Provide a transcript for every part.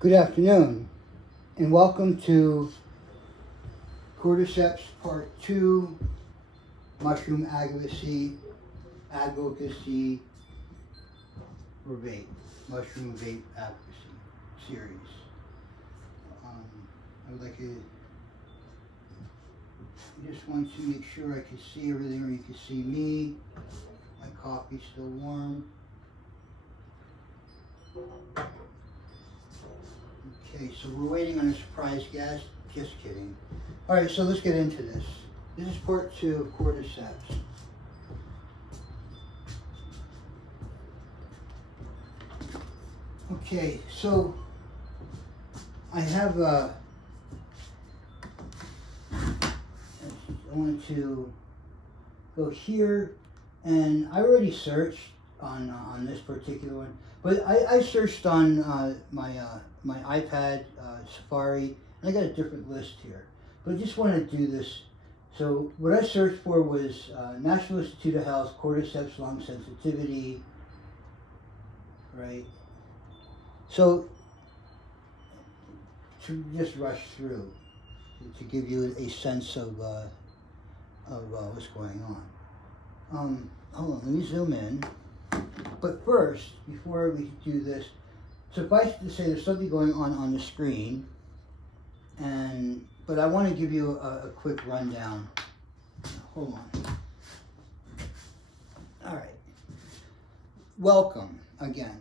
Good afternoon, and welcome to Cordyceps Part 2, Mushroom Advocacy for Vape, Mushroom Vape Advocacy series. I would like to, I just want to make sure I can see everything, or you can see me. My coffee's still warm. Okay, so we're waiting on a surprise guest. Just kidding. All right, so let's get into this. This is part 2 of Cordyceps. Okay, so I have I wanted to go here, and I already searched on this particular one, but I searched on my iPad Safari, and I got a different list here. But I just want to do this. So what I searched for was National Institute of Health Cordyceps lung sensitivity, right? So to just rush through to give you a sense of what's going on. Hold on, let me zoom in. But first, before we do this, suffice it to say there's something going on the screen, but I want to give you a quick rundown. Hold on. All right. Welcome again.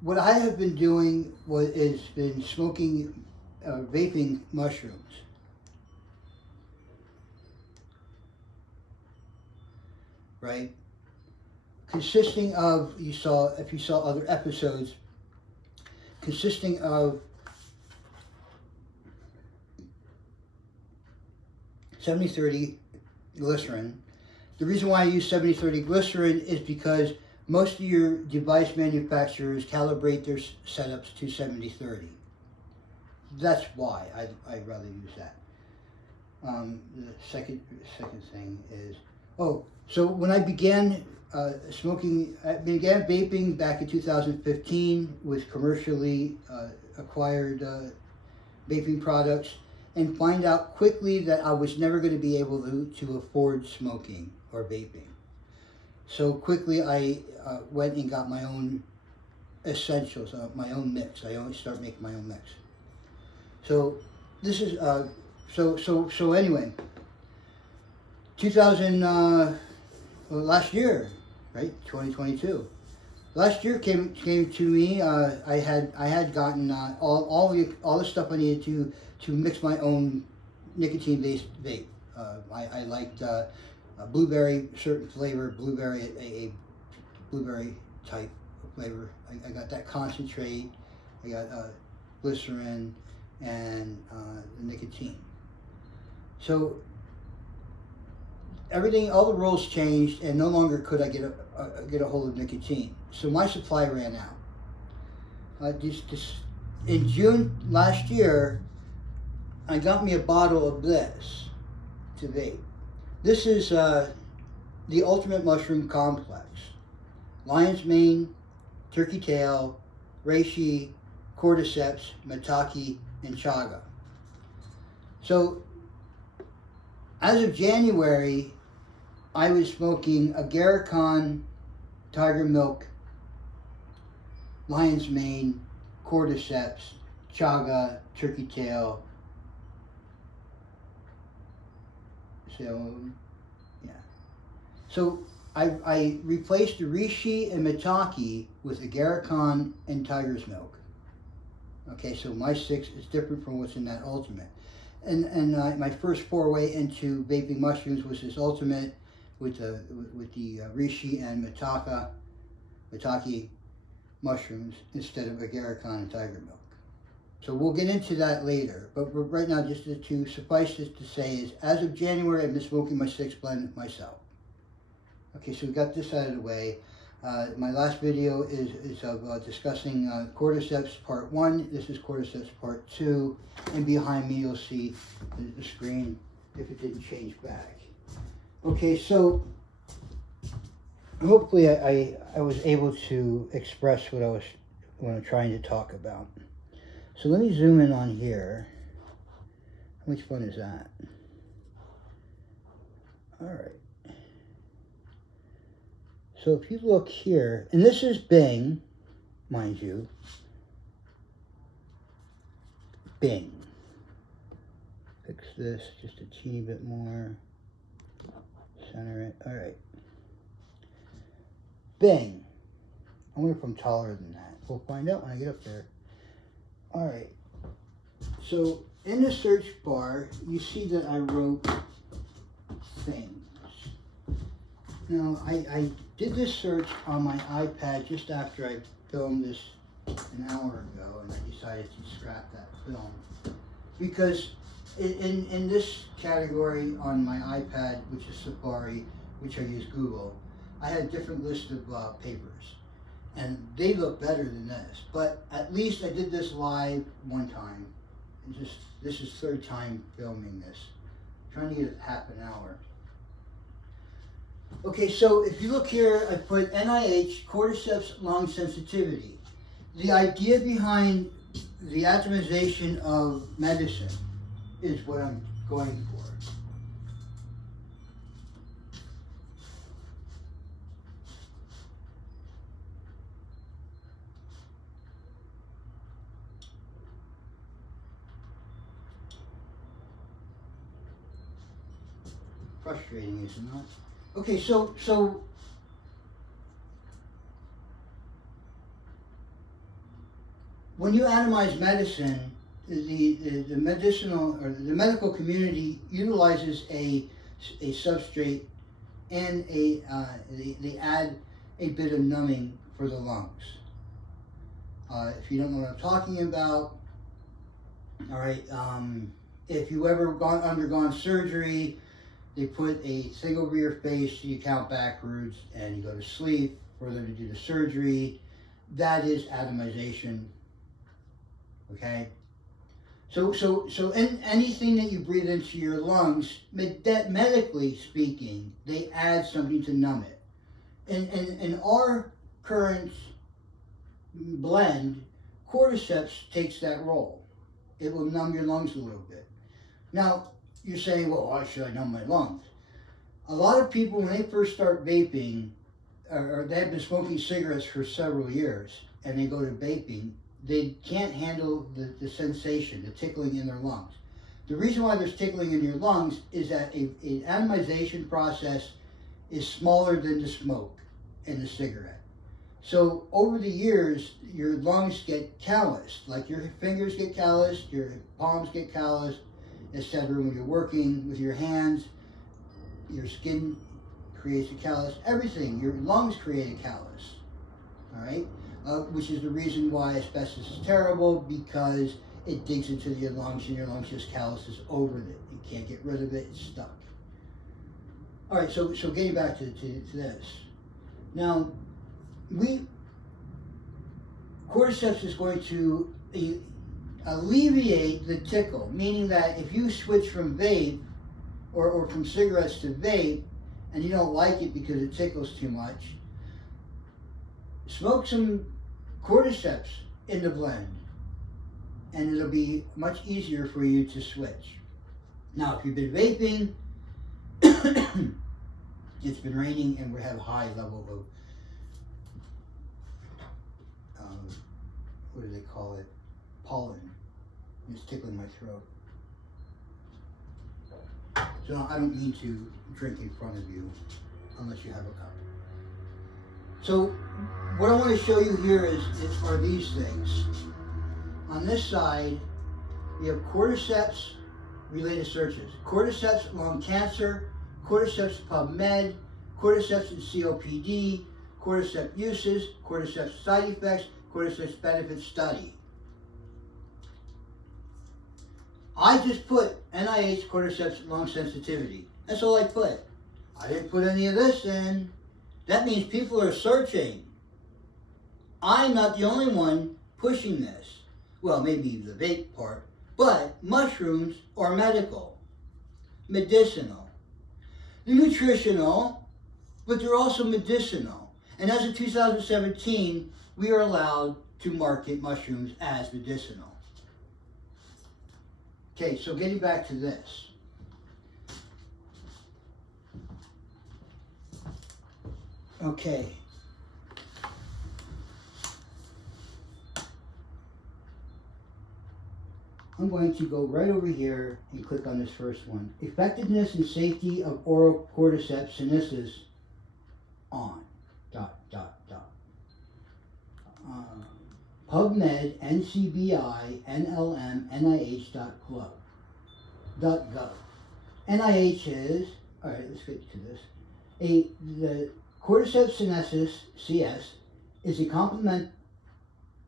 What I have been doing is been smoking, vaping mushrooms. Right? Consisting of, if you saw other episodes, consisting of 70-30 glycerin. The reason why I use 70-30 glycerin is because most of your device manufacturers calibrate their setups to 70-30. That's why I'd rather use that. The second thing is, so when I began I began vaping back in 2015 with commercially acquired vaping products, and find out quickly that I was never going to be able to afford smoking or vaping. So quickly I went and got my own essentials, my own mix. I always start making my own mix. So this is, so anyway, last year, right, 2022. Last year came to me. I had gotten all the stuff I needed to mix my own nicotine-based vape. I liked blueberry, certain flavor, a blueberry type of flavor. I got that concentrate. I got glycerin and nicotine. So everything, all the rules changed, and no longer could I get a hold of nicotine. So my supply ran out. In June last year, I got me a bottle of this to vape. This is the Ultimate Mushroom Complex. Lion's mane, turkey tail, reishi, cordyceps, maitake, and chaga. So as of January, I was smoking agarikon, tiger milk, lion's mane, cordyceps, chaga, turkey tail. So I replaced the reishi and maitake with agarikon and tiger's milk. Okay, so my 6 is different from what's in that ultimate. And my first foray into vaping mushrooms was this ultimate with the reishi and maitake mushrooms instead of agarikon and tiger milk. So we'll get into that later. But right now, just to suffice it to say is, as of January, I've been smoking my 6 blend myself. Okay, so we got this out of the way. My last video is of discussing Cordyceps Part 1. This is Cordyceps Part 2. And behind me you'll see the screen if it didn't change back. Okay, so hopefully I was able to express what I'm trying to talk about. So let me zoom in on here. Which one is that? All right. So if you look here, and this is Bing, mind you. Bing. Fix this just a teeny bit more. Center it. All right. Bing. I wonder if I'm taller than that. We'll find out when I get up there. All right. So in the search bar, you see that I wrote things. Now, I did this search on my iPad just after I filmed this an hour ago, and I decided to scrap that film. Because in this category on my iPad, which is Safari, which I use Google, I had a different list of papers. And they look better than this. But at least I did this live one time. And this is third time filming this. I'm trying to get it half an hour. Okay, so if you look here, I put NIH, Cordyceps lung sensitivity. The idea behind the atomization of medicine is what I'm going for. Frustrating, is it not? Okay, so when you atomize medicine, the medicinal or the medical community utilizes a substrate, and they add a bit of numbing for the lungs. If you don't know what I'm talking about, all right. If you ever undergone surgery, they put a thing over your face, you count backwards, and you go to sleep for them to do the surgery. That is atomization. Okay? So in anything that you breathe into your lungs, medically speaking, they add something to numb it. In our current blend, Cordyceps takes that role. It will numb your lungs a little bit. Now, you're saying, well, why should I numb my lungs? A lot of people, when they first start vaping, or they have been smoking cigarettes for several years, and they go to vaping, they can't handle the sensation, the tickling in their lungs. The reason why there's tickling in your lungs is that an atomization process is smaller than the smoke in the cigarette. So over the years, your lungs get calloused, like your fingers get calloused, your palms get calloused, etc. When you're working with your hands, your skin creates a callus. Everything, your lungs create a callus. All right, which is the reason why asbestos is terrible, because it digs into your lungs and your lungs just calluses over it. You can't get rid of it; it's stuck. All right, so getting back to this. Now, Cordyceps is going to alleviate the tickle, meaning that if you switch from vape or from cigarettes to vape and you don't like it because it tickles too much, smoke some Cordyceps in the blend and it'll be much easier for you to switch. Now, if you've been vaping, it's been raining and we have a high level of what do they call it? Pollen. It's tickling my throat. So I don't mean to drink in front of you unless you have a cup. So what I want to show you here are these things. On this side, we have Cordyceps related searches. Cordyceps lung cancer, Cordyceps PubMed, Cordyceps and COPD, Cordyceps uses, Cordyceps side effects, Cordyceps benefit study. I just put NIH Cordyceps lung sensitivity. That's all I put. I didn't put any of this in. That means people are searching. I'm not the only one pushing this. Well, maybe the vape part, but mushrooms are medical, medicinal. They're nutritional, but they're also medicinal. And as of 2017, we are allowed to market mushrooms as medicinal. Okay, so getting back to this. Okay. I'm going to go right over here and click on this first one. Effectiveness and safety of oral Cordyceps sinensis on. PubMed, NCBI, NLM, NIH.gov. NIH is, alright, let's get to this. The Cordyceps sinensis, CS, is a complementary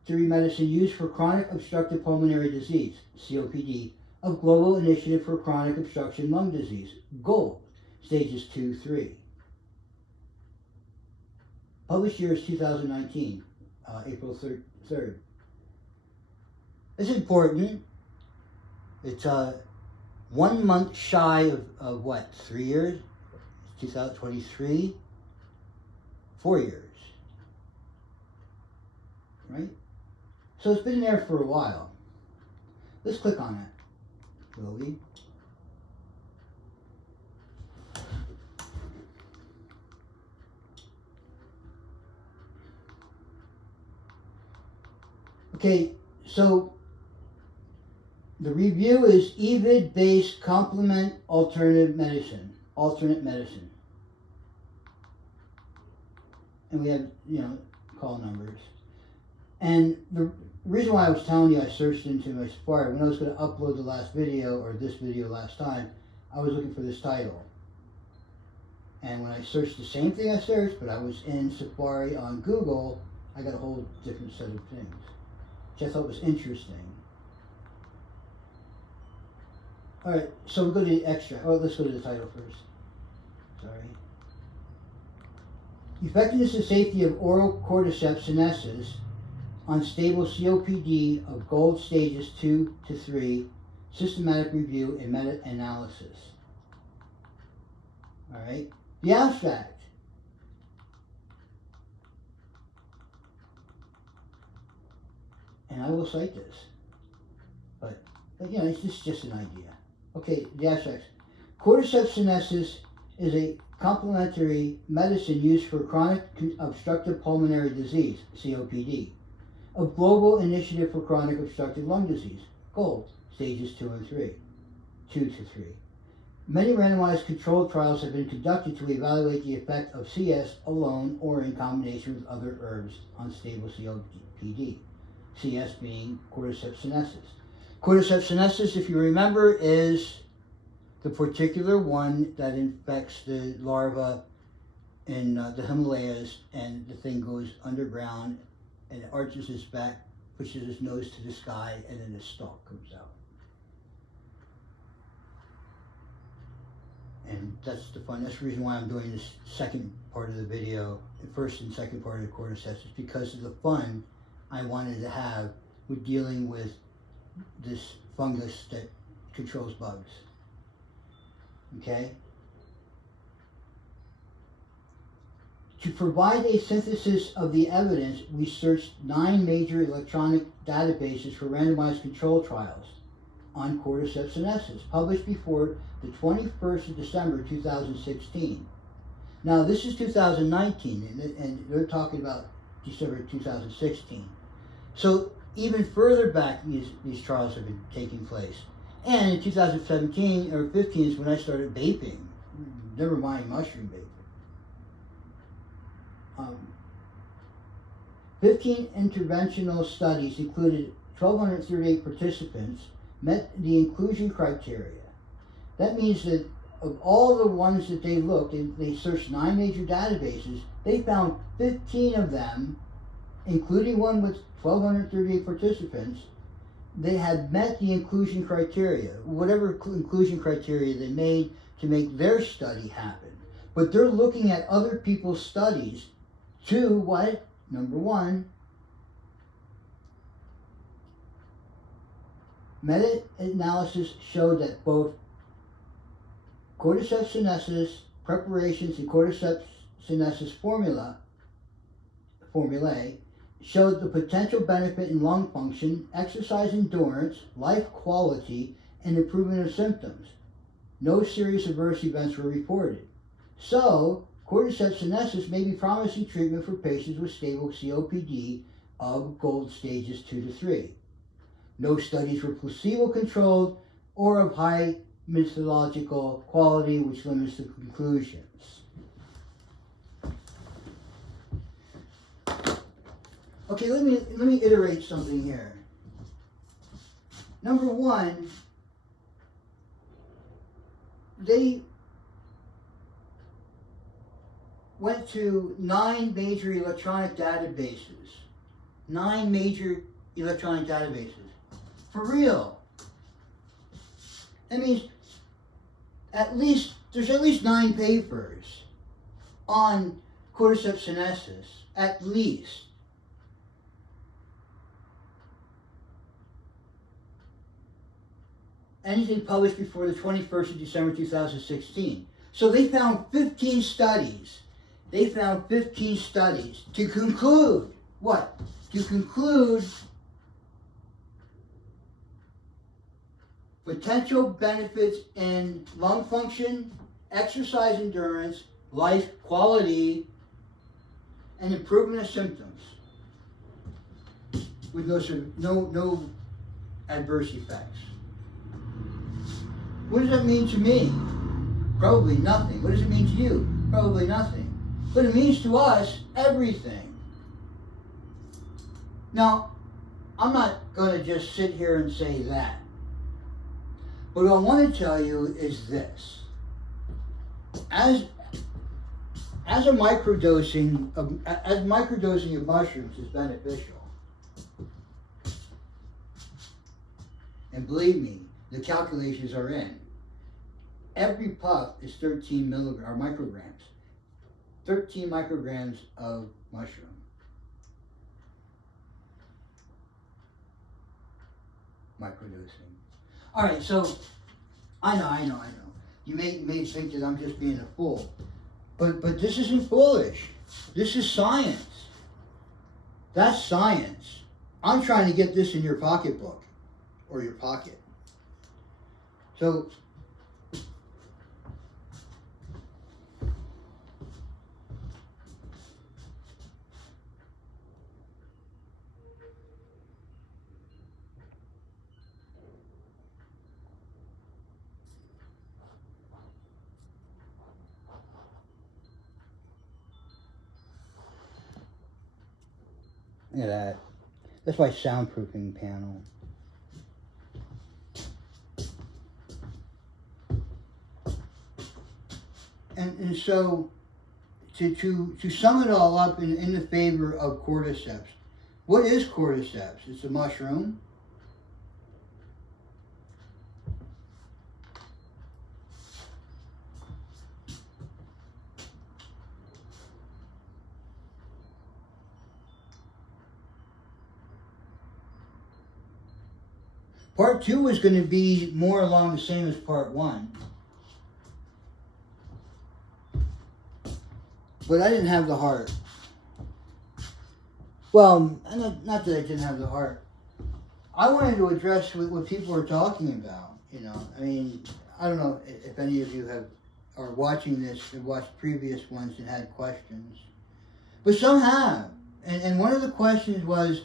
medicine used for chronic obstructive pulmonary disease, COPD, of Global Initiative for Chronic Obstruction Lung Disease, GOLD, stages 2-3. Published year is 2019, April 3rd. It's important. It's 1 month shy of what, 3 years? 2023, 4 years, right? So it's been there for a while. Let's click on it, will we? Okay, so the review is EVID-based complement alternate medicine. And we have, call numbers. And the reason why I was telling you I searched into my Safari, when I was going to upload the last video, or this video last time, I was looking for this title. And when I searched the same thing I searched, but I was in Safari on Google, I got a whole different set of things, which I thought was interesting. Alright, so we'll go to the extract. Oh, let's go to the title first. Sorry. Effectiveness and safety of oral Cordyceps sinensis on stable COPD of GOLD stages 2-3, systematic review and meta-analysis. Alright, the abstract. And I will cite this, but it's just an idea. Okay, the abstract. Cordyceps sinensis is a complementary medicine used for chronic obstructive pulmonary disease, COPD, of Global Initiative for Chronic Obstructive Lung Disease, GOLD, stages 2-3. Many randomized controlled trials have been conducted to evaluate the effect of CS alone or in combination with other herbs on stable COPD, CS being Cordyceps sinensis. Cordyceps sinensis, if you remember, is the particular one that infects the larva in the Himalayas, and the thing goes underground and it arches its back, pushes its nose to the sky, and then the stalk comes out. And that's the fun. That's the reason why I'm doing this second part of the video, the first and second part of the Cordyceps, is because of the fun I wanted to have with dealing with this fungus that controls bugs. Okay? To provide a synthesis of the evidence, we searched 9 major electronic databases for randomized control trials on Cordyceps sinensis, published before the 21st of December 2016. Now, this is 2019, and they're talking about December 2016. So, even further back, these trials have been taking place. And in 2017 or 15 is when I started vaping, never mind mushroom vaping. 15 interventional studies included 1,238 participants, met the inclusion criteria. That means that of all the ones that they looked, they searched 9 major databases, they found 15 of them, including one with 1,238 participants, they had met the inclusion criteria, whatever inclusion criteria they made to make their study happen. But they're looking at other people's studies to what? Number 1, meta-analysis showed that both Cordyceps sinensis preparations and Cordyceps sinensis formulae showed the potential benefit in lung function, exercise endurance, life quality, and improvement of symptoms. No serious adverse events were reported. So, Cordyceps sinensis may be promising treatment for patients with stable COPD of GOLD stages 2 to 3. No studies were placebo-controlled or of high methodological quality, which limits the conclusions. Okay, let me iterate something here. Number one, they went to 9 major electronic databases. 9 major electronic databases. For real. That means there's at least 9 papers on Cordyceps sinensis. At least. Anything published before the 21st of December 2016. So they found 15 studies. They found 15 studies to conclude what? To conclude potential benefits in lung function, exercise endurance, life quality, and improvement of symptoms with no adverse effects. What does that mean to me? Probably nothing. What does it mean to you? Probably nothing. But it means to us everything. Now, I'm not going to just sit here and say that. But what I want to tell you is this. As microdosing of mushrooms is beneficial, and believe me, the calculations are in. Every puff is 13 micrograms. 13 micrograms of mushroom. Microdosing. All right, so I know. You may think that I'm just being a fool, but this isn't foolish. This is science. That's science. I'm trying to get this in your pocketbook or your pocket. So look at that. That's my soundproofing panel. And so, to sum it all up in the favor of Cordyceps, what is Cordyceps? It's a mushroom. Part 2 is going to be more along the same as part 1. But I didn't have the heart. Well, not that I didn't have the heart. I wanted to address what people are talking about, you know. I mean, I don't know if any of you are watching this and watched previous ones and had questions. But some have. And one of the questions was,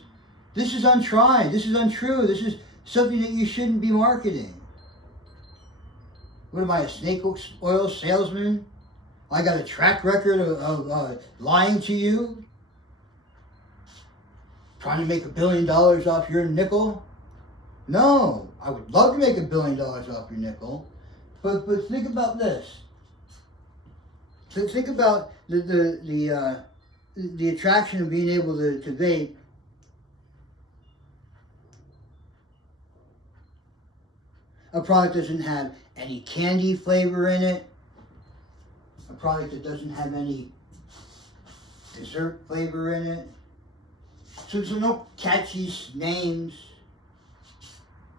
this is untried, this is untrue, this is something that you shouldn't be marketing. What am I, a snake oil salesman? I got a track record of lying to you? Trying to make $1 billion off your nickel? No, I would love to make $1 billion off your nickel. But think about this. Think about the attraction of being able to vape. A product doesn't have any candy flavor in it. A product that doesn't have any dessert flavor in it. So there's no catchy names.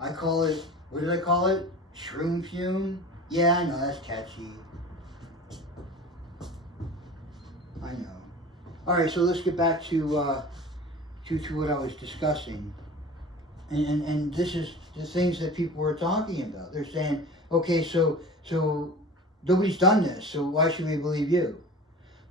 I call it, what did I call it? Shroom fume? Yeah, I know, that's catchy. I know. Alright, so let's get back to what I was discussing. And this is the things that people were talking about. They're saying, okay, so nobody's done this, so why should we believe you?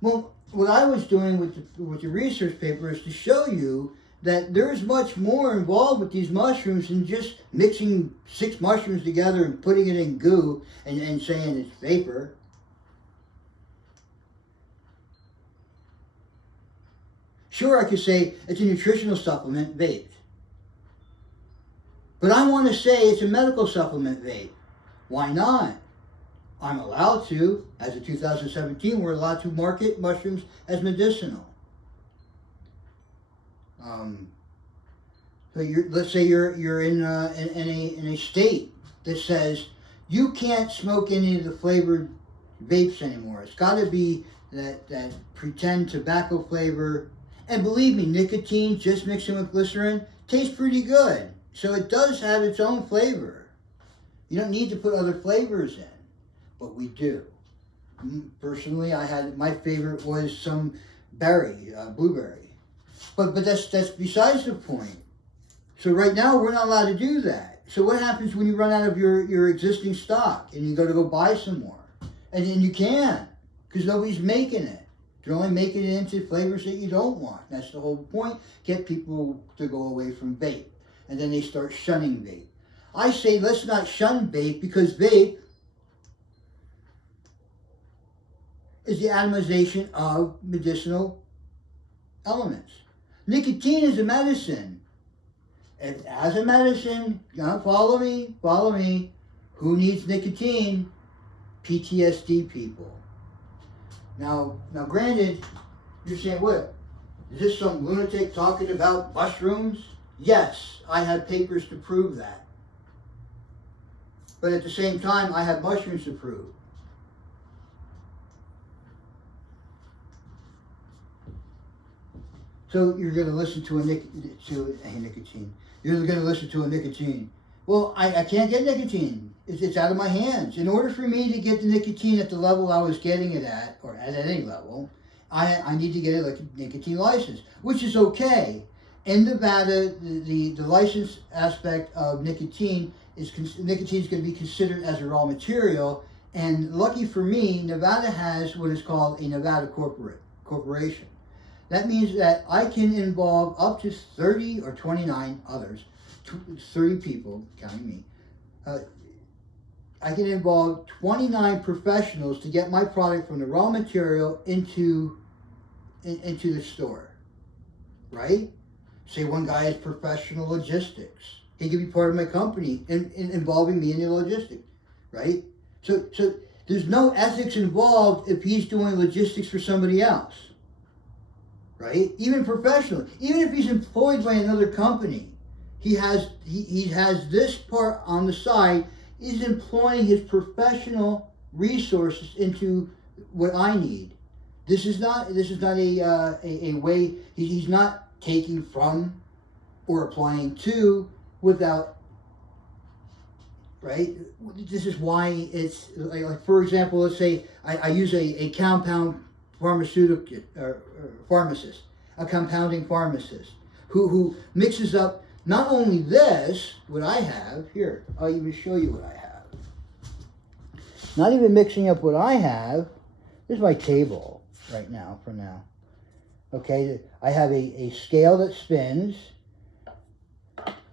Well, what I was doing with the research paper is to show you that there's much more involved with these mushrooms than just mixing 6 mushrooms together and putting it in goo and saying it's vapor. Sure, I could say it's a nutritional supplement, vape. But I want to say it's a medical supplement, vape. Why not? I'm allowed to. As of 2017, we're allowed to market mushrooms as medicinal. So let's say you're in a state that says you can't smoke any of the flavored vapes anymore. It's got to be that pretend tobacco flavor. And believe me, nicotine just mixing with glycerin tastes pretty good. So it does have its own flavor. You don't need to put other flavors in, but we do. Personally, my favorite was some berry, blueberry. But that's besides the point. So right now we're not allowed to do that. So what happens when you run out of your existing stock and you got to go buy some more? And you can't, because nobody's making it. They're only making it into flavors that you don't want. That's the whole point. Get people to go away from vape. And then they start shunning vape. I say let's not shun vape, because vape is the atomization of medicinal elements. Nicotine is a medicine. And as a medicine, follow me. Who needs nicotine? PTSD people. Now, granted, you're saying, what? Is this some lunatic talking about mushrooms? Yes, I have papers to prove that. But at the same time, I have mushrooms to prove. So you're going to listen to a nicotine. You're going to listen to a nicotine. Well, I can't get nicotine. It's out of my hands. In order for me to get the nicotine at the level I was getting it at, or at any level, I need to get a nicotine license, which is okay. In Nevada, the license aspect of nicotine is going to be considered as a raw material, and lucky for me, Nevada has what is called a Nevada corporation. That means that I can involve up to 30 or 29 others, 30 people, counting me. I can involve 29 professionals to get my product from the raw material into the store, right? Say one guy is professional logistics. He could be part of my company involving me in the logistics, right? So there's no ethics involved if he's doing logistics for somebody else, right? Even professional, even if he's employed by another company, he has this part on the side. He's employing his professional resources into what I need. This is not a way. He's not taking from or applying to without, right? This is why it's like for example, let's say I use a compound pharmaceutical pharmacist, a compounding pharmacist who mixes up not only this, what I have here, I'll even show you what I have. Not even mixing up what I have. This is my table right now, for now. Okay, I have a scale that spins.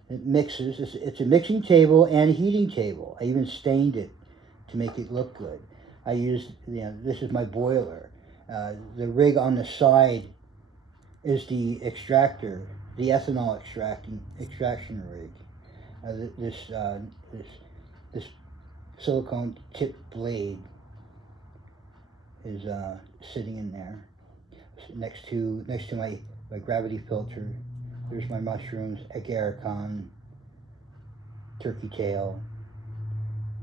It mixes. It's a mixing table and a heating table. I even stained it to make it look good. I used, this is my boiler. The rig on the side is the extractor, the ethanol extraction rig. This silicone tip blade is sitting in there next to my gravity filter. There's my mushrooms, agaricon, turkey tail,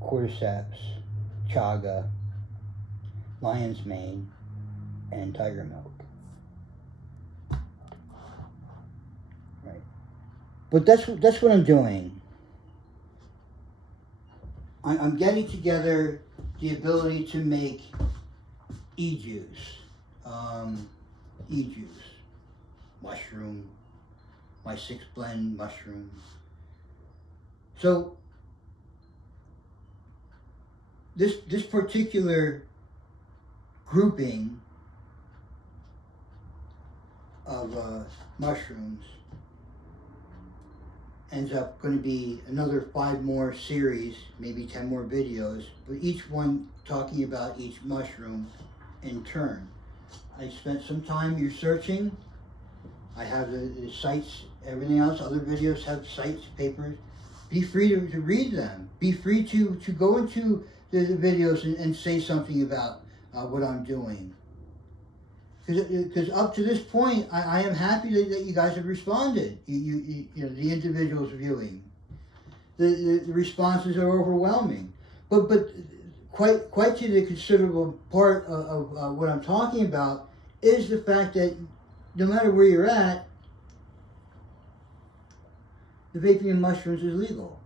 cordyceps, chaga, lion's mane, and tiger milk. Right. But that's what I'm doing. I'm getting together the ability to make e-juice, mushroom, my 6 blend mushrooms, So this particular grouping of mushrooms ends up going to be another 5 more series, maybe 10 more videos, but each one talking about each mushroom in turn. I spent some time researching. I have the sites, everything else, other videos have sites, papers. Be free to read them. Be free to go into the videos and say something about what I'm doing. Because up to this point, I am happy that you guys have responded. You know, the individuals viewing. The responses are overwhelming. But quite to the considerable part of what I'm talking about is the fact that no matter where you're at, the vaping of mushrooms is legal.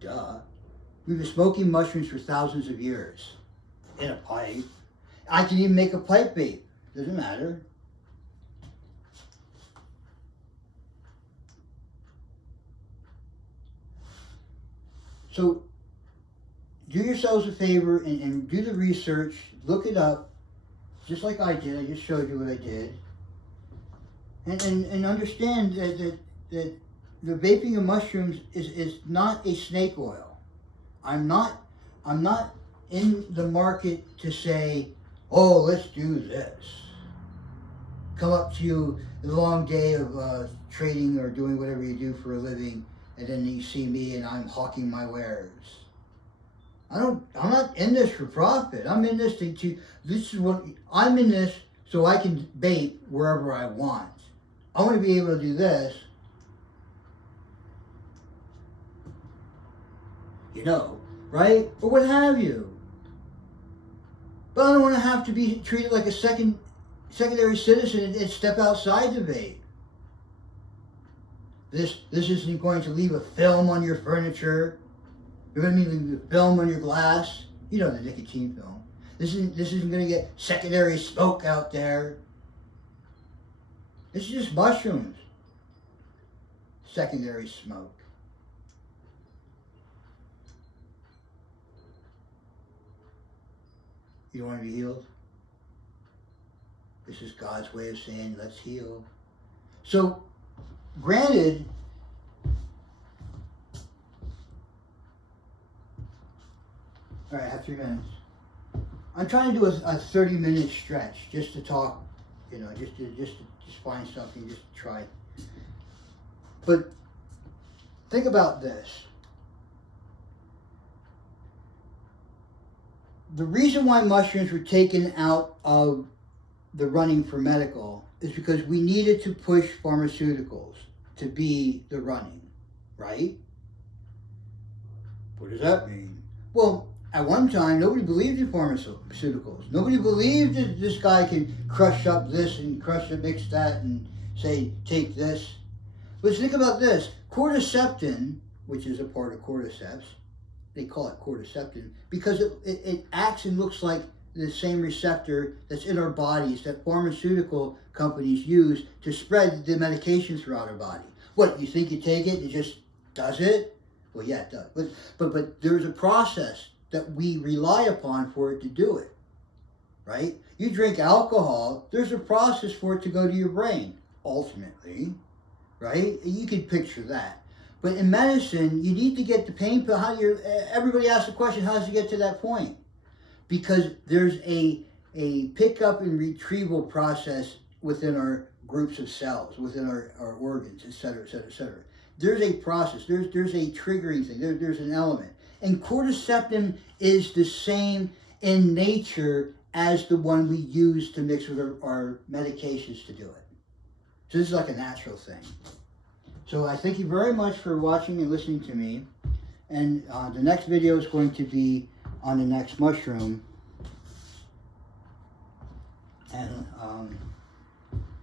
Duh. We've been smoking mushrooms for thousands of years in a pipe. I can even make a pipe vape. Doesn't matter. So do yourselves a favor and do the research. Look it up, just like I did. I just showed you what I did. And understand that the vaping of mushrooms is not a snake oil. I'm not in the market to say, oh, let's do this. Come up to you a long day of trading or doing whatever you do for a living, and then you see me and I'm hawking my wares. I'm not in this for profit. I'm in this I'm in this so I can vape wherever I want. I want to be able to do this, you know, right? Or what have you. But I don't want to have to be treated like a secondary citizen and step outside the vape. This isn't going to leave a film on your furniture. You're going to leave a film on your glass. You know, the nicotine film. This isn't going to get secondary smoke out there. It's just mushrooms. Secondary smoke. You don't want to be healed? This is God's way of saying, let's heal. So, granted, all right, I have 3 minutes. I'm trying to do a 30-minute stretch just to talk, you know, just find something, just to try. But think about this. The reason why mushrooms were taken out of the running for medical is because we needed to push pharmaceuticals to be the running, right? What does that mean? Well, at one time, nobody believed in pharmaceuticals. Nobody believed that this guy can crush up this and mix that and say, take this. But think about this. Cordycepin, which is a part of cordyceps, they call it cordycepin because it acts and looks like the same receptor that's in our bodies that pharmaceutical companies use to spread the medication throughout our body. What, you think you take it and it just does it? Well, yeah, it does. But there's a process that we rely upon for it to do it, right? You drink alcohol, there's a process for it to go to your brain, ultimately, right? You can picture that. But in medicine, you need to get the pain pill. Everybody asks the question, how does it get to that point? Because there's a pickup and retrieval process within our groups of cells, within our organs, et cetera, et cetera, et cetera. There's a process, there's a triggering thing, there's an element. And cordycepin is the same in nature as the one we use to mix with our medications to do it. So this is like a natural thing. So I thank you very much for watching and listening to me. And the next video is going to be on the next mushroom. And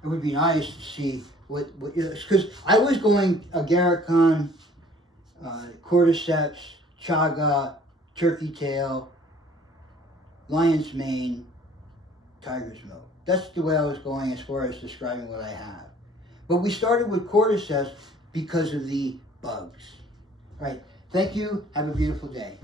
it would be nice to see what because I was going agarikon, cordyceps, chaga, turkey tail, lion's mane, tiger's milk. That's the way I was going as far as describing what I have. But we started with cordyceps because of the bugs. Right. Thank you. Have a beautiful day.